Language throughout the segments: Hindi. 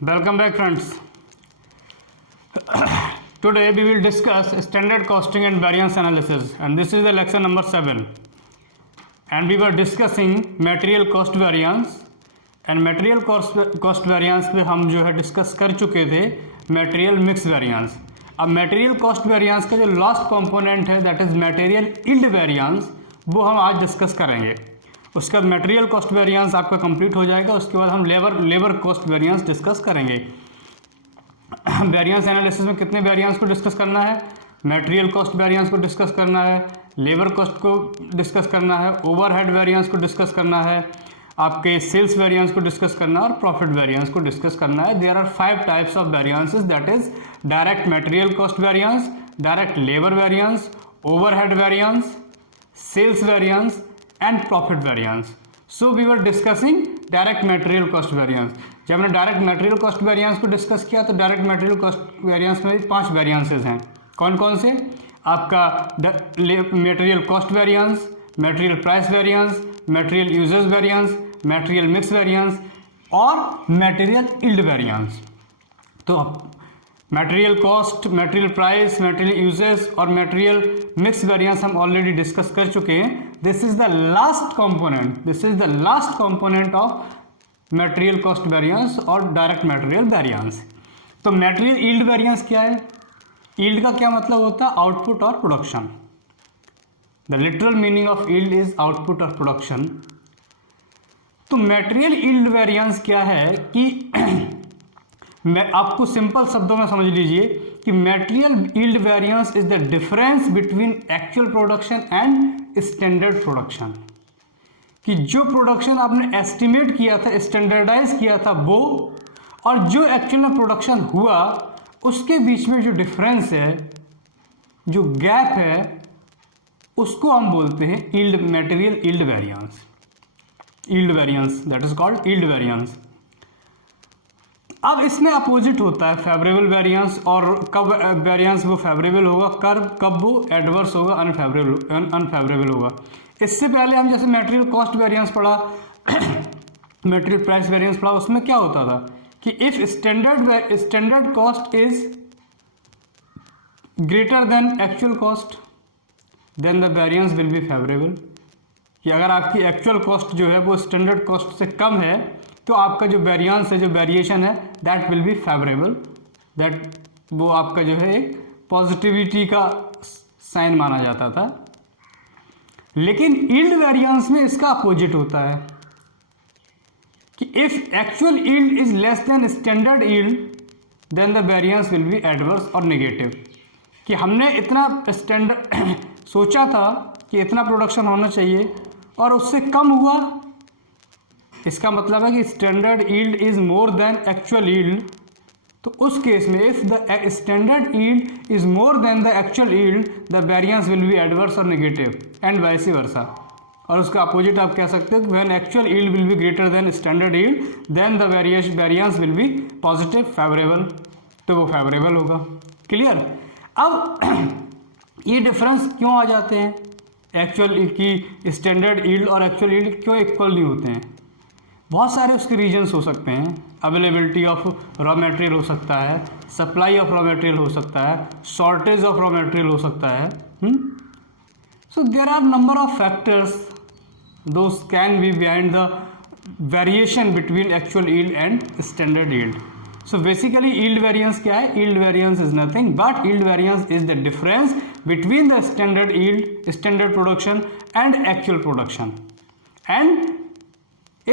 Welcome back, friends. Today we will discuss standard costing and variance analysis, and this is the lecture number 7. And we were discussing material cost variance, and material cost variance में हम जो है डिस्कस कर चुके थे material mix variance. अब material cost variance का जो लास्ट कंपोनेंट है that is material yield variance, वो हम आज डिस्कस करेंगे. उसके बाद मटेरियल कॉस्ट वेरिएंस आपका कंप्लीट हो जाएगा. उसके बाद हम लेबर कॉस्ट वेरिएंस डिस्कस करेंगे. वेरिएंस एनालिसिस में कितने वेरिएंस को डिस्कस करना है? मटेरियल कॉस्ट वेरिएंस को डिस्कस करना है, लेबर कॉस्ट को डिस्कस करना है, ओवरहेड वेरिएंस को डिस्कस करना है, आपके सेल्स वेरिएंस को डिस्कस करना है और प्रॉफिट वेरिएंस को डिस्कस करना है. There are 5 types of variances, that is direct material cost variance, direct labour variance, overhead variance, sales variance and profit variance. So we were discussing direct material cost variance. जब हमने डायरेक्ट मटेरियल कॉस्ट वेरिएंस को डिस्कस किया तो डायरेक्ट मटेरियल कॉस्ट वेरिएंस में 5 वेरिएंसेस हैं. कौन कौन से? आपका material cost variance, material price variance, material usages variance, material mix variance और मटेरियल यील्ड वेरिएंस. तो material cost, material price, material usages और मटेरियल मिक्स वेरिएंस हम ऑलरेडी डिस्कस कर चुके हैं. This is the last component of material cost variance और डायरेक्ट मटेरियल वेरिएंस. तो मटेरियल यील्ड वेरिएंस क्या है? यील्ड का क्या मतलब होता है? आउटपुट और production. The literal meaning of yield is output और प्रोडक्शन. तो मटेरियल यील्ड वेरिएंस क्या है कि मैं आपको सिंपल शब्दों में समझ लीजिए कि material yield variance is the difference between actual production and standard production. कि जो प्रोडक्शन आपने एस्टिमेट किया था, स्टैंडर्डाइज किया था वो, और जो एक्चुअल में प्रोडक्शन हुआ उसके बीच में जो डिफरेंस है, जो गैप है, उसको हम बोलते हैं yield, material yield variance. Yield variance, that is called yield variance. अब इसमें अपोजिट होता है फेवरेबल वेरिएंस. और कब वेरिएंस वो फेवरेबल होगा, कब वो एडवर्स होगा, अनफेवरेबल होगा. इससे पहले हम जैसे मटेरियल कॉस्ट वेरिएंस पढ़ा, मटेरियल प्राइस वेरिएंस पढ़ा, उसमें क्या होता था कि if standard cost is greater than actual cost then the variance will be favourable. कि अगर आपकी एक्चुअल कॉस्ट जो है वो स्टैंडर्ड कॉस्ट से कम है तो आपका जो वेरिएंस है, जो वेरिएशन है, that will be favourable. That वो आपका जो है एक पॉजिटिविटी का साइन माना जाता था. लेकिन यील्ड वेरिएंस में इसका अपोजिट होता है कि if actual yield is less than standard yield then the variance will be adverse और नेगेटिव. कि हमने इतना स्टैंडर्ड सोचा था कि इतना प्रोडक्शन होना चाहिए और उससे कम हुआ, इसका मतलब है कि standard yield is more than actual yield. तो उस केस में if the standard yield is more than the actual yield the variance will be adverse और नेगेटिव एंड वाइस वर्सा. और उसका अपोजिट आप कह सकते हो कि when actual yield will be greater than standard yield then the variance will be positive, favourable. तो वो फेवरेबल होगा. क्लियर? अब ये डिफरेंस क्यों आ जाते हैं? एक्चुअल की स्टैंडर्ड यील्ड और एक्चुअल यील्ड क्यों इक्वल नहीं होते हैं? बहुत सारे उसके रीजन्स हो सकते हैं. अवेलेबिलिटी ऑफ रॉ मटेरियल हो सकता है, सप्लाई ऑफ रॉ मटेरियल हो सकता है, शॉर्टेज ऑफ रॉ मटेरियल हो सकता है. So there are number of factors those can be behind the variation between actual yield and standard yield. So basically yield variance क्या है? Yield variance is nothing but yield variance is the difference between the standard yield, standard production and actual production. And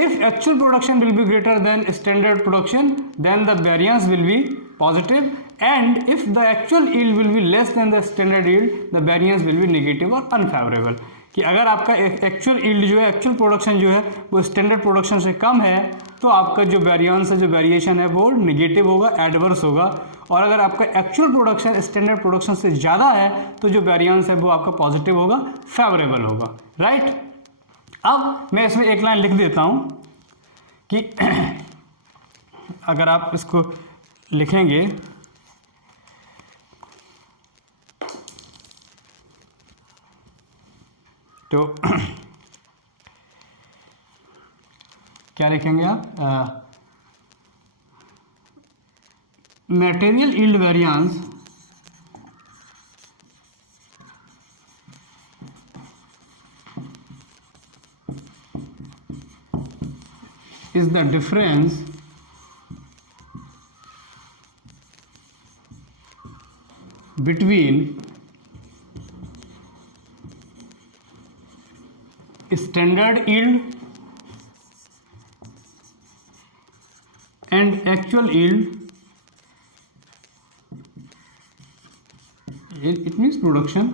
if actual production will be greater than standard production then the variance will be positive, and if the actual yield will be less than the standard yield the variance will be negative और unfavorable. कि अगर आपका एक्चुअल यील्ड जो है, एक्चुअल प्रोडक्शन जो है वो स्टैंडर्ड प्रोडक्शन से कम है तो आपका जो वेरिएंस है, जो वेरिएशन है वो नेगेटिव होगा, एडवर्स होगा. और अगर आपका एक्चुअल प्रोडक्शन स्टैंडर्ड प्रोडक्शन से ज़्यादा है तो जो वेरिएंस है वो आपका पॉजिटिव होगा, फेवरेबल होगा. राइट? अब मैं इसमें एक लाइन लिख देता हूं कि अगर आप इसको लिखेंगे तो क्या लिखेंगे आप? material yield variance is the difference between standard yield and actual yield. It means production.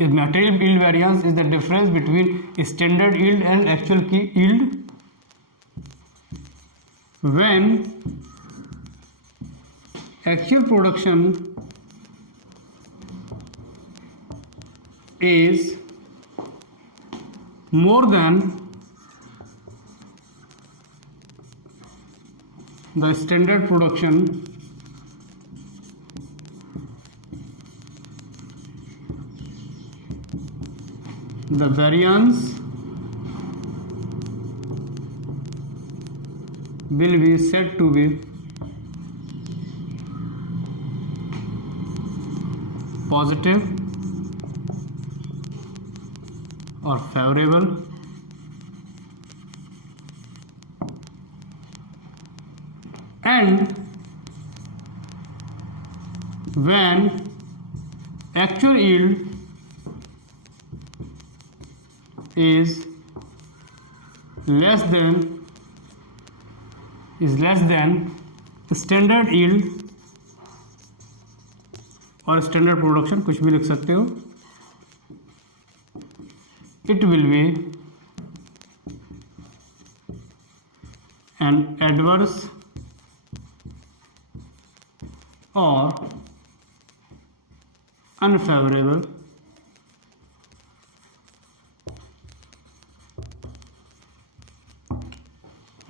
Material yield variance is the difference between standard yield and actual yield when actual production is more than the standard production the variance will be said to be positive or favorable, and when actual yield is less than standard yield और स्टैंडर्ड प्रोडक्शन, कुछ भी लिख सकते हो, it will be an adverse or unfavorable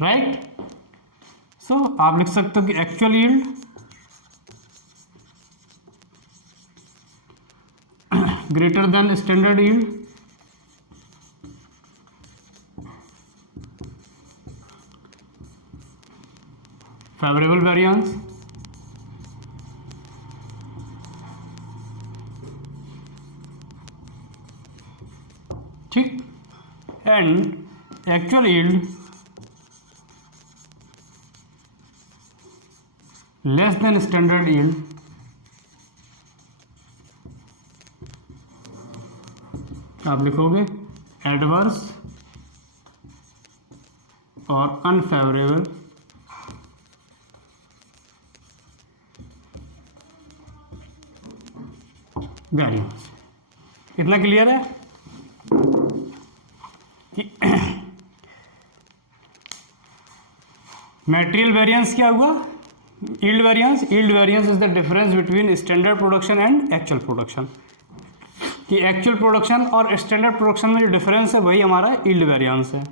right. So आप लिख सकते हो कि actual yield greater than standard yield favourable variance, ठीक, and actual yield less than standard yield आप लिखोगे एडवर्स और अनफेवरेबल वेरिएंस. इतना क्लियर है कि मटेरियल वेरिएंस क्या हुआ, yield variance is the difference between standard production and actual production. कि actual production और standard production में जो difference है वही हमारा yield variance है.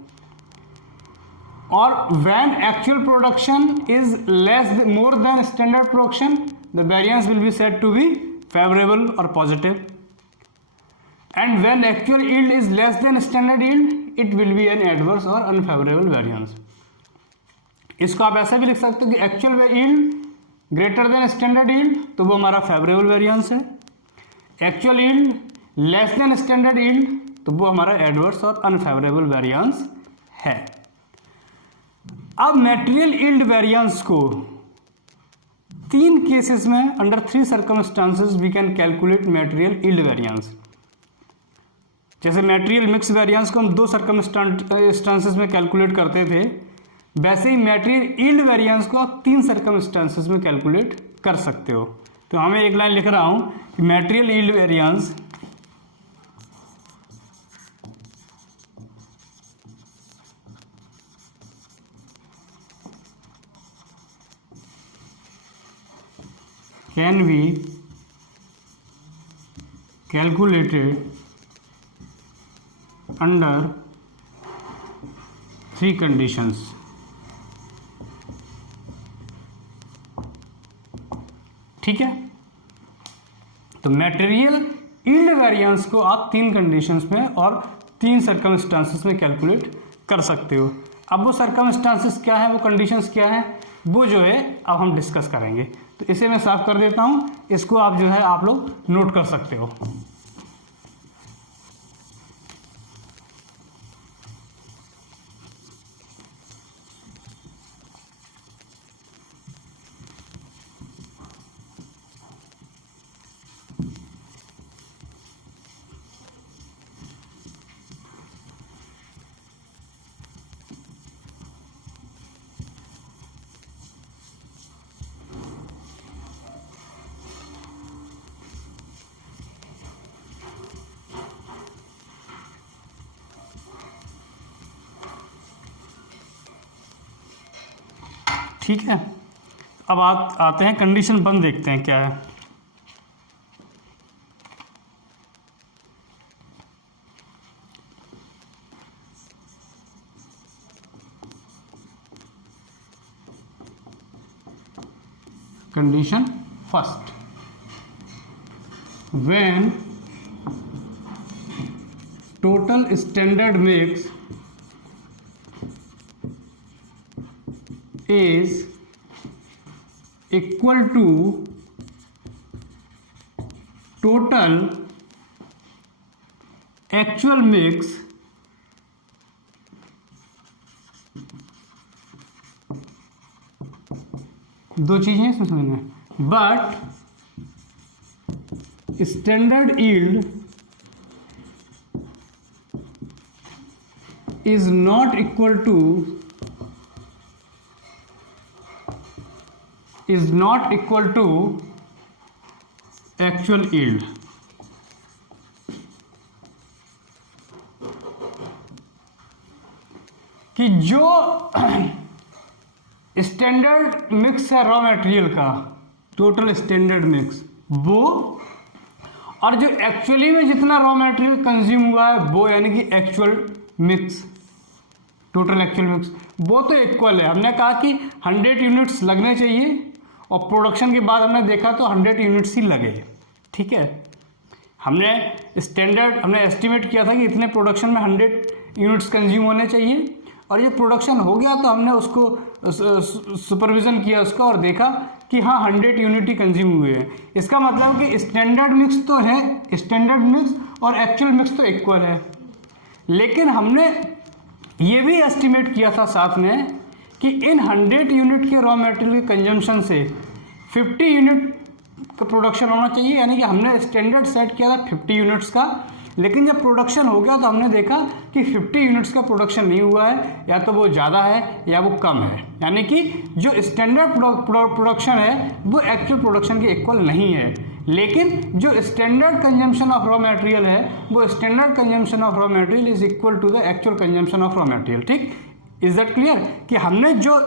और when actual production is more than standard production, the variance will be said to be favorable or positive. And when actual yield is less than standard yield, it will be an adverse or unfavorable variance. इसको आप ऐसा भी लिख सकते हो कि actual yield greater than standard yield तो वो हमारा फेवरेबल वेरिएंस है, actual yield less than standard yield तो वो हमारा एडवर्स और अनफेवरेबल वेरिएंस है. अब मटेरियल यील्ड वेरिएंस को 3 केसेस में under 3 circumstances we can calculate material yield variance. जैसे मटेरियल मिक्स वेरिएंस को हम 2 सर्कमस्टांसेस में कैलकुलेट करते थे, वैसे ही मटेरियल यील्ड वेरिएंस को आप 3 सर्कमस्टांसेस में कैलकुलेट कर सकते हो. तो हमें एक लाइन लिख रहा हूं कि material yield variance can be calculated under 3 conditions. ठीक है, तो मटेरियल यील्ड वेरिएंस को आप 3 कंडीशंस में और 3 सर्कमस्टांसिस में कैलकुलेट कर सकते हो। अब वो सर्कमस्टांसिस क्या है, वो कंडीशंस क्या है, वो जो है अब हम डिस्कस करेंगे। तो इसे मैं साफ कर देता हूँ, इसको आप जो है आप लोग नोट कर सकते हो। ठीक है, अब आते हैं कंडीशन 1, देखते हैं क्या है। Condition 1, when total standard mix is equal to total actual mix दो चीजें इसमें समझना है, but standard yield is not equal to actual yield। कि जो स्टैंडर्ड मिक्स है रॉ मटेरियल का, टोटल स्टैंडर्ड मिक्स, वो और जो एक्चुअली में जितना रॉ मटेरियल कंज्यूम हुआ है वो, यानी कि actual mix, total actual mix, वो तो इक्वल है। हमने कहा कि 100 यूनिट्स लगने चाहिए और प्रोडक्शन के बाद हमने देखा तो 100 यूनिट्स ही लगे। ठीक है, हमने एस्टिमेट किया था कि इतने प्रोडक्शन में 100 यूनिट्स कंज्यूम होने चाहिए, और ये प्रोडक्शन हो गया तो हमने उसको सुपरविज़न किया उसका और देखा कि हाँ 100 यूनिट ही कंज्यूम हुए हैं। इसका मतलब कि स्टैंडर्ड मिक्स तो है, स्टैंडर्ड मिक्स और एक्चुअल मिक्स तो इक्वल है। लेकिन हमने ये भी एस्टिमेट किया था साथ में कि इन 100 यूनिट के रॉ मटेरियल के कंजम्पशन से 50 यूनिट का प्रोडक्शन होना चाहिए, यानी कि हमने स्टैंडर्ड सेट किया था 50 यूनिट्स का। लेकिन जब प्रोडक्शन हो गया तो हमने देखा कि 50 यूनिट्स का प्रोडक्शन नहीं हुआ है, या तो वो ज़्यादा है या वो कम है, यानी कि जो स्टैंडर्ड प्रोडक्शन है वो एक्चुअल प्रोडक्शन के इक्वल नहीं है। लेकिन जो standard consumption of raw material है वो standard consumption of raw material is equal to the actual consumption of raw material. ठीक, इज दैट क्लियर? कि हमने जो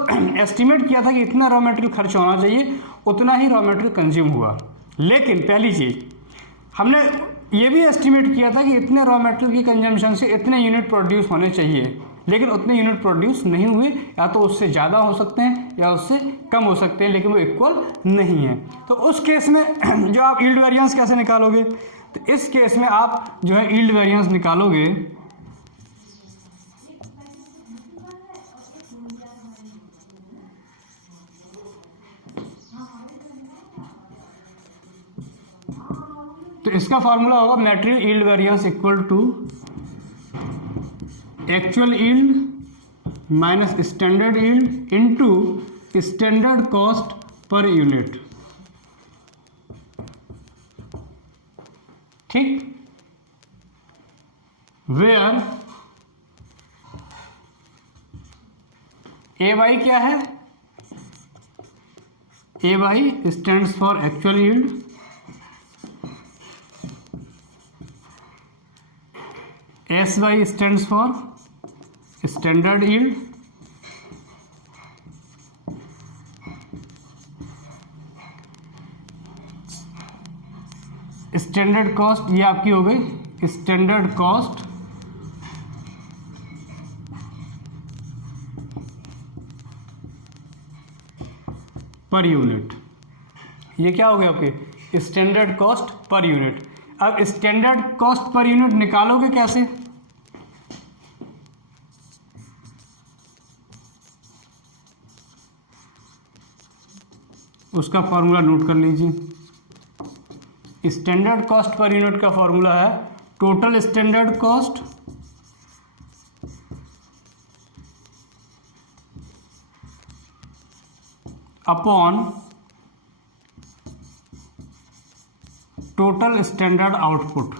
एस्टिमेट किया था कि इतना रॉ मटेरियल खर्च होना चाहिए उतना ही रॉ मटेरियल कंज्यूम हुआ। लेकिन पहली चीज़ हमने ये भी एस्टिमेट किया था कि इतने रॉ मटेरियल की कंजम्पशन से इतने यूनिट प्रोड्यूस होने चाहिए, लेकिन उतने यूनिट प्रोड्यूस नहीं हुए, या तो उससे ज़्यादा हो सकते हैं या उससे कम हो सकते हैं, लेकिन वो इक्वल नहीं है। तो उस केस में जो आप यील्ड वेरिएंस कैसे निकालोगे, तो इस केस में आप जो है यील्ड वेरिएंस निकालोगे तो इसका फॉर्मूला होगा material yield variance equal to actual yield minus standard yield into standard cost per unit. ठीक, वेयर ए वाई क्या है, A Y stands for actual yield, SY stands for standard yield, standard cost ये आपकी हो गई स्टैंडर्ड कॉस्ट पर यूनिट। ये क्या हो गया आपके स्टैंडर्ड कॉस्ट पर यूनिट। अब स्टैंडर्ड कॉस्ट पर यूनिट निकालोगे कैसे, उसका फॉर्मूला नोट कर लीजिए। स्टैंडर्ड कॉस्ट पर यूनिट का फॉर्मूला है total standard cost upon total standard output.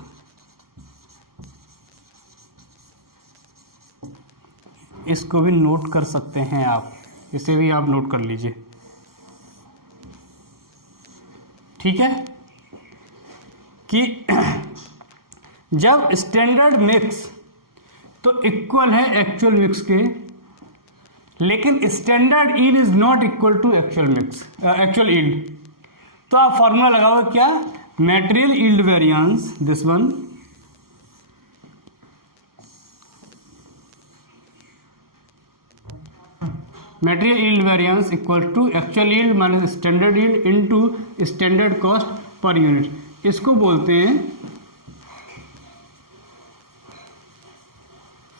इसको भी नोट कर सकते हैं आप, इसे भी आप नोट कर लीजिए, ठीक है। कि जब स्टैंडर्ड मिक्स तो इक्वल है एक्चुअल मिक्स के, लेकिन standard yield is not equal to actual yield, तो आप फॉर्मूला लगाओ क्या, material yield variance, this one, material yield variance equal to actual yield minus standard yield into standard cost per unit. इसको बोलते हैं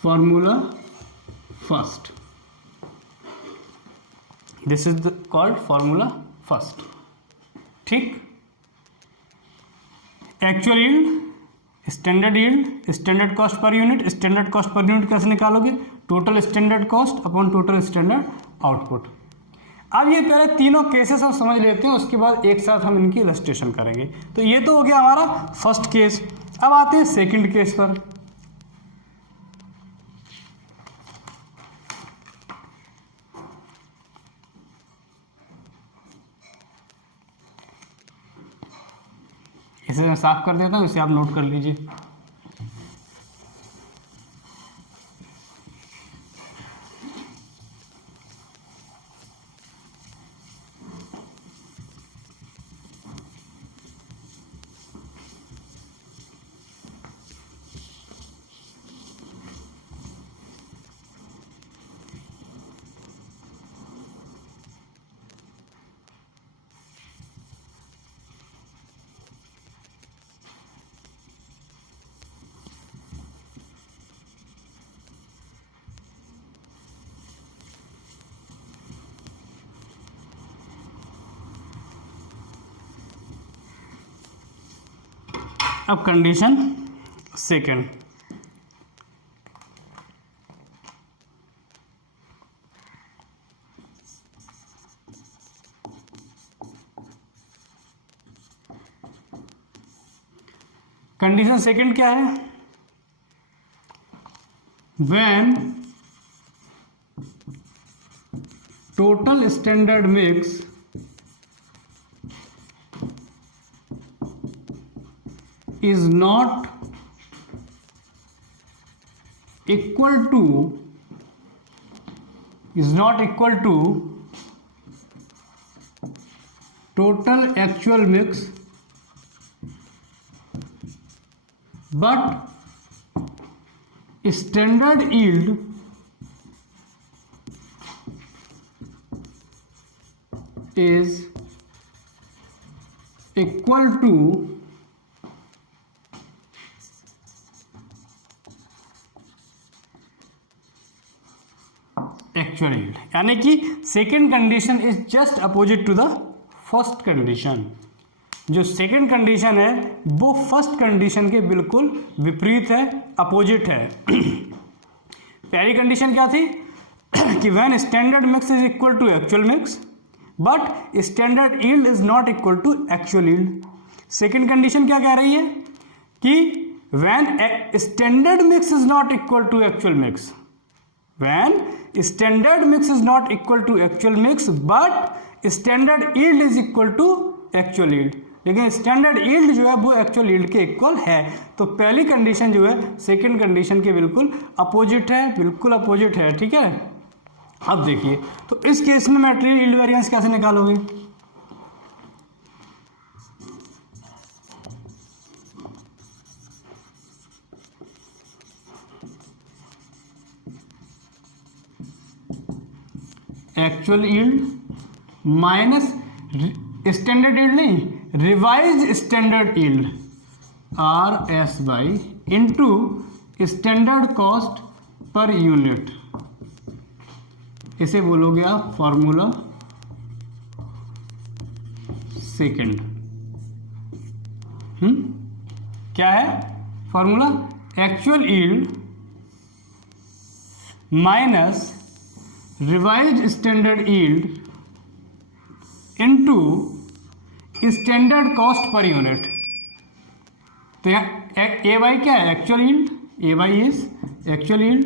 formula first. This is called formula first, ठीक। Actual yield, standard yield, standard cost per unit. Standard cost per unit कैसे निकालोगे, total standard cost upon total standard output. अब ये पहले तीनों केसेस हम समझ लेते हैं, उसके बाद एक साथ हम इनकी इलस्ट्रेशन करेंगे। तो ये तो हो गया हमारा फर्स्ट केस। अब आते हैं सेकंड केस पर। इसे मैं साफ कर देता हूं, इसे आप नोट कर लीजिए। अब कंडीशन सेकेंड, कंडीशन सेकेंड क्या है, when total standard mix is not equal to total actual mix, but standard yield is equal to actual yield. यानी कि second condition is just opposite to the first condition. जो सेकेंड कंडीशन है वो फर्स्ट कंडीशन के बिल्कुल विपरीत है, अपोजिट है। पहली कंडीशन क्या थी कि when standard mix is equal to actual mix but standard yield is not equal to actual yield. Second condition क्या कह रही है कि when standard mix is not equal to actual mix, when standard mix is not equal to actual mix but standard yield is equal to actual yield, लेकिन स्टैंडर्ड यील्ड जो है वो एक्चुअल यील्ड के इक्वल है। तो पहली कंडीशन जो है सेकंड कंडीशन के बिल्कुल अपोजिट है, बिल्कुल अपोजिट है, ठीक है। अब देखिए, तो इस केस में मटेरियल यील्ड वेरिएंस कैसे निकालोगे, actual yield minus standard yield नहीं, revised standard yield RS by into standard cost per unit. इसे बोलोगे आप फॉर्मूला सेकेंड। क्या है formula? Actual yield minus revised standard yield into standard cost per unit. तो यहाँ ए वाई क्या है? Actual yield. A Y is actual yield,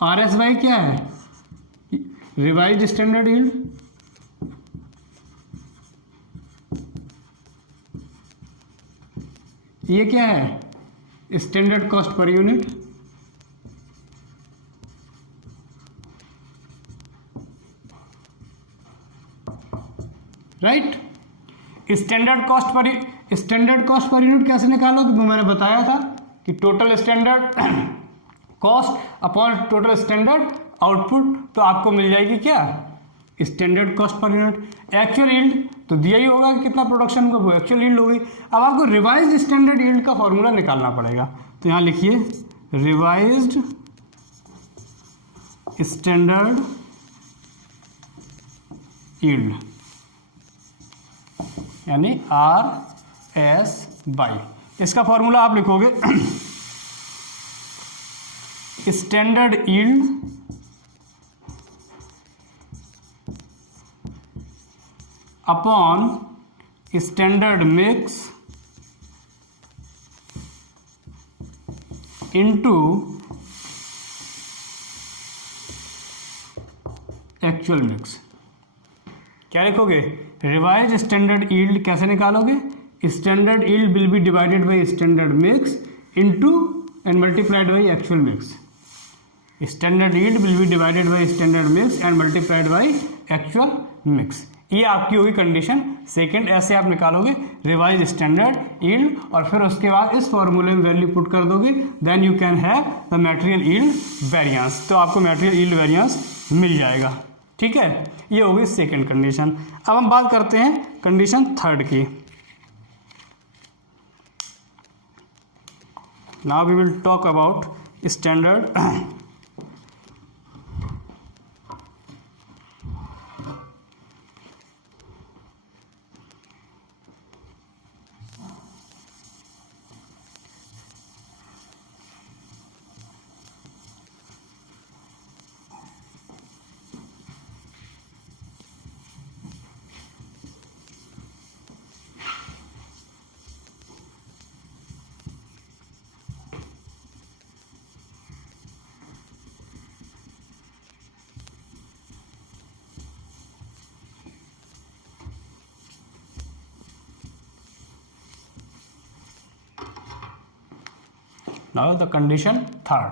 R S Y क्या है? Revised standard yield. ये क्या है? Standard cost per unit. Right. Standard cost per unit कैसे निकालोगे? वो मैंने बताया था कि total standard cost upon total standard output, तो आपको मिल जाएगी क्या? Standard cost per unit. Actual yield तो दिया ही होगा कि कितना प्रोडक्शन होगा, वो एक्चुअल यील्ड होगी। अब आपको रिवाइज्ड स्टैंडर्ड यील्ड का फॉर्मूला निकालना पड़ेगा। तो यहाँ लिखिए रिवाइज्ड स्टैंडर्ड यील्ड यानी RS/। इसका फॉर्मूला आप लिखोगे standard yield upon standard mix into actual mix. क्या लिखोगे? रिवाइज्ड स्टैंडर्ड यील्ड कैसे निकालोगे? Standard yield will B divided by standard mix into and multiplied by actual mix. Standard yield will B divided by standard mix and multiplied by actual mix. ये आपकी होगी कंडीशन सेकंड। ऐसे आप निकालोगे रिवाइज स्टैंडर्ड यील्ड और फिर उसके बाद इस फॉर्मूले में वैल्यू पुट कर दोगे, then you can have the material yield variance. तो आपको मटेरियल यील्ड वेरिएंस मिल जाएगा। ठीक है, ये होगी सेकंड कंडीशन। अब हम बात करते हैं कंडीशन थर्ड की। Now we will talk about standard Now the condition third.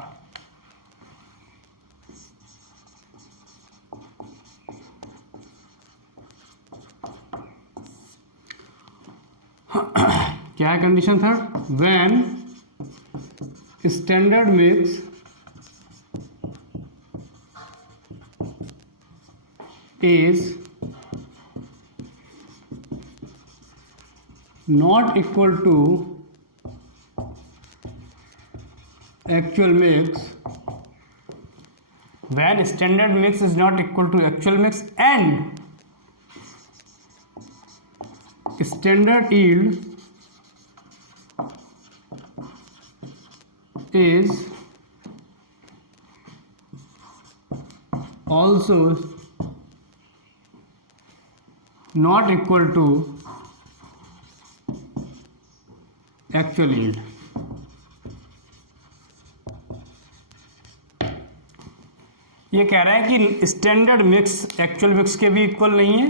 क्या है condition third? When standard mix is not equal to actual mix, when standard mix is not equal to actual mix and standard yield is also not equal to actual yield. ये कह रहा है कि स्टैंडर्ड मिक्स एक्चुअल मिक्स के भी इक्वल नहीं है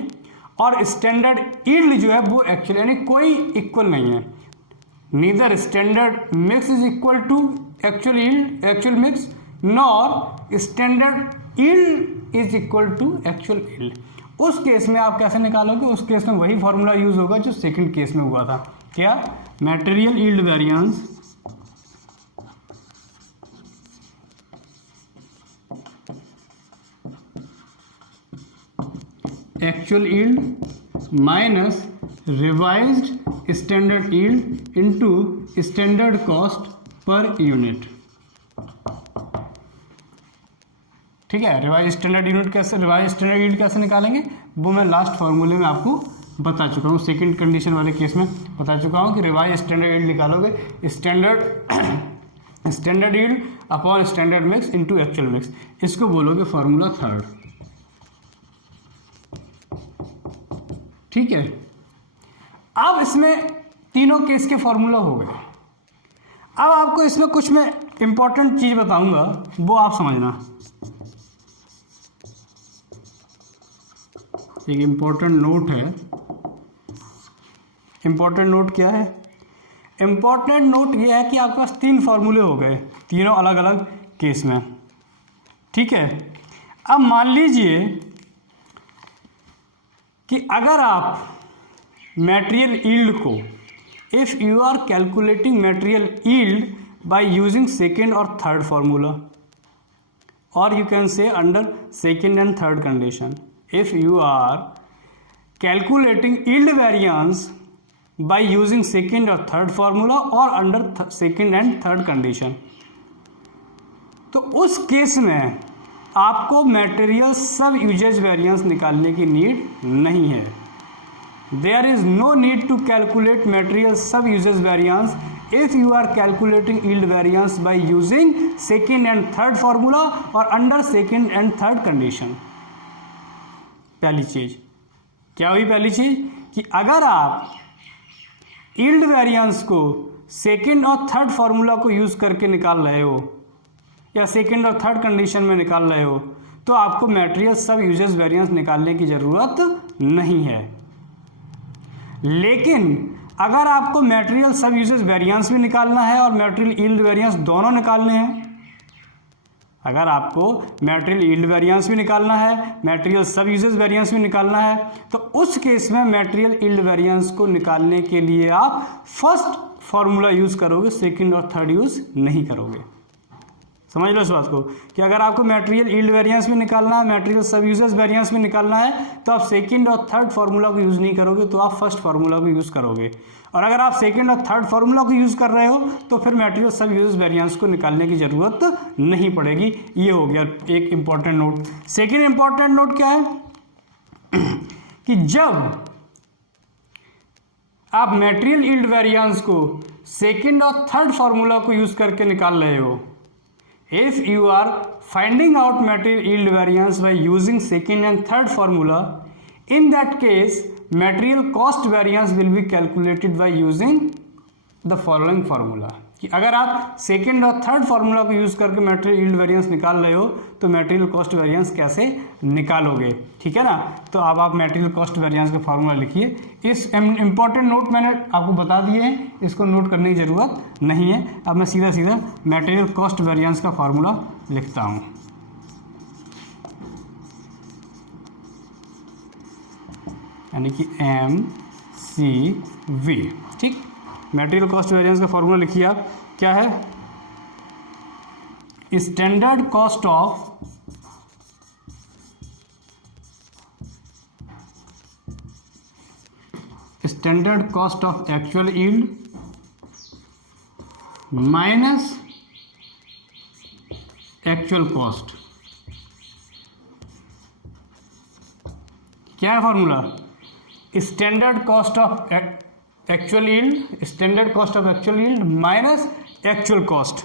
और स्टैंडर्ड यील्ड जो है वो एक्चुअल यानी कोई इक्वल नहीं है। Neither standard mix is equal to actual yield actual mix nor standard yield is equal to actual yield. उस केस में आप कैसे निकालोगे? उस केस में वही फॉर्मूला यूज होगा जो सेकंड केस में हुआ था। क्या? Material yield variance actual yield minus revised standard yield into standard cost per unit. ठीक है। रिवाइज स्टैंडर्ड यूनिट कैसे, रिवाइज स्टैंडर्ड यील्ड कैसे निकालेंगे वो मैं लास्ट फॉर्मूले में आपको बता चुका हूँ, सेकंड कंडीशन वाले केस में बता चुका हूँ कि रिवाइज स्टैंडर्ड यील्ड निकालोगे standard yield upon standard mix into actual mix, इसको बोलोगे फॉर्मूला थर्ड। ठीक है, अब इसमें तीनों केस के फॉर्मूला हो गए। अब आपको इसमें कुछ मैं इंपॉर्टेंट चीज बताऊंगा, वो आप समझना। एक इंपॉर्टेंट नोट है। इंपॉर्टेंट नोट क्या है? इंपॉर्टेंट नोट ये है कि आपके पास तीन फॉर्मूले हो गए, तीनों अलग अलग केस में। ठीक है, अब मान लीजिए कि अगर आप मटेरियल यील्ड को, if you are calculating material yield by using second और थर्ड फॉर्मूला, और you can say under second and third condition, if you are calculating yield variance by using second or third formula or under second and third condition, तो उस केस में आपको मटेरियल सब यूजेज वेरिएंस निकालने की नीड नहीं है। There is no need to calculate material sub usages variance if you are calculating yield variance by using second and third formula or under second and third condition। पहली चीज क्या हुई? पहली चीज कि अगर आप यील्ड वेरिएंस को सेकेंड और थर्ड फॉर्मूला को यूज करके निकाल रहे हो या सेकेंड और थर्ड कंडीशन में निकाल रहे हो, तो आपको मटेरियल सब यूजेस वेरिएंस निकालने की जरूरत नहीं है। लेकिन अगर आपको मटेरियल सब यूजेस वेरिएंस भी निकालना है और मटेरियल यील्ड वेरिएंस दोनों निकालने हैं, अगर आपको मटेरियल यील्ड वेरिएंस भी निकालना है, मटेरियल सब यूजेस वेरिएंस भी निकालना है, तो उस केस में मटेरियल यील्ड वेरिएंस को निकालने के लिए आप फर्स्ट फॉर्मूला यूज करोगे, सेकंड और थर्ड यूज नहीं करोगे। समझ लो इस बात को कि अगर आपको मटेरियल यील्ड वेरिएंस भी निकालना है, मटेरियल सब यूजेस वेरिएंस भी निकालना है, तो आप सेकंड और थर्ड फॉर्मूला को यूज नहीं करोगे, तो आप फर्स्ट फॉर्मूला को यूज करोगे। और अगर आप सेकंड और थर्ड फॉर्मूला को यूज कर रहे हो तो फिर मटेरियल सब यूजेस वेरिएंस को निकालने की जरूरत नहीं पड़ेगी। ये हो गया एक important note. Second important note क्या है कि जब आप मटेरियल यील्ड वेरिएंस को सेकंड और थर्ड फॉर्मूला को यूज करके निकाल रहे हो, if you are finding out material yield variance by using second and third formula, in that case material cost variance will be calculated by using the following formula। कि अगर आप सेकेंड और थर्ड फार्मूला को यूज करके मटेरियल यील्ड वेरिएंस निकाल रहे हो तो मटेरियल कॉस्ट वेरिएंस कैसे निकालोगे? ठीक है ना। तो अब आप मटेरियल कॉस्ट वेरिएंस का फार्मूला लिखिए। इस इंपॉर्टेंट नोट मैंने आपको बता दिए हैं, इसको नोट करने की जरूरत नहीं है। अब मैं सीधा सीधा मटेरियल कॉस्ट वेरिएंस का फार्मूला लिखता हूँ। यानी कि MCV। ठीक, मटेरियल कॉस्ट वेरिएंस का फॉर्मूला लिखिए आप। क्या है? Standard cost of actual yield minus actual cost. क्या है formula? Standard cost of actual yield, standard cost of actual yield minus actual cost.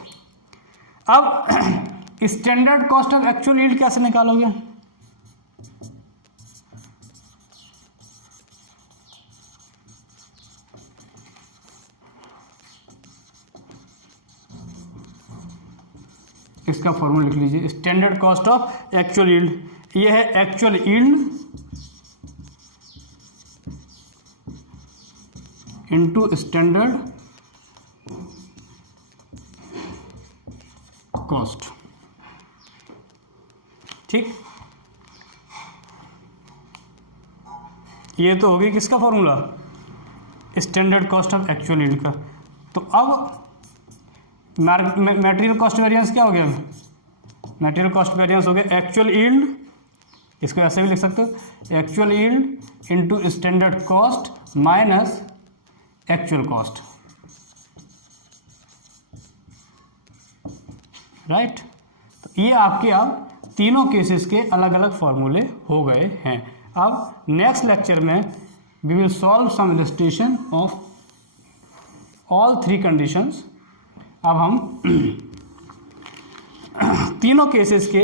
अब standard cost of actual yield कैसे निकालोगे? इसका फॉर्मूला लिख लीजिए। Standard cost of actual yield, ये है actual yield into standard cost. ठीक, ये तो हो गई किसका formula? Standard cost of actual yield का। तो अब मटेरियल कॉस्ट वेरिएंस क्या हो गया? मटेरियल कॉस्ट वेरिएंस हो गया एक्चुअल यील्ड, इसको ऐसे भी लिख सकते हो, actual yield into standard cost minus actual cost. Right, तो ये आपके अब तीनों केसेस के अलग अलग फॉर्मूले हो गए हैं। अब नेक्स्ट लेक्चर में we will solve some illustration of all three conditions. अब हम तीनों केसेस के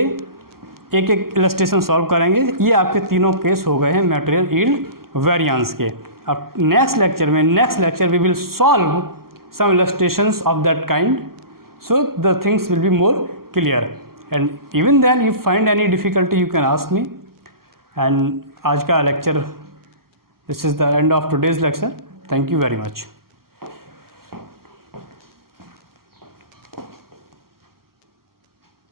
एक एक इलस्ट्रेशन सॉल्व करेंगे। ये आपके तीनों केस हो गए हैं मटेरियल यील्ड वेरिएंस के। अब next lecture we will solve some illustrations of that kind, so the things will be more clear, and even then if find any difficulty you can ask me. And आज का lecture, this is the end of today's lecture. Thank you very much.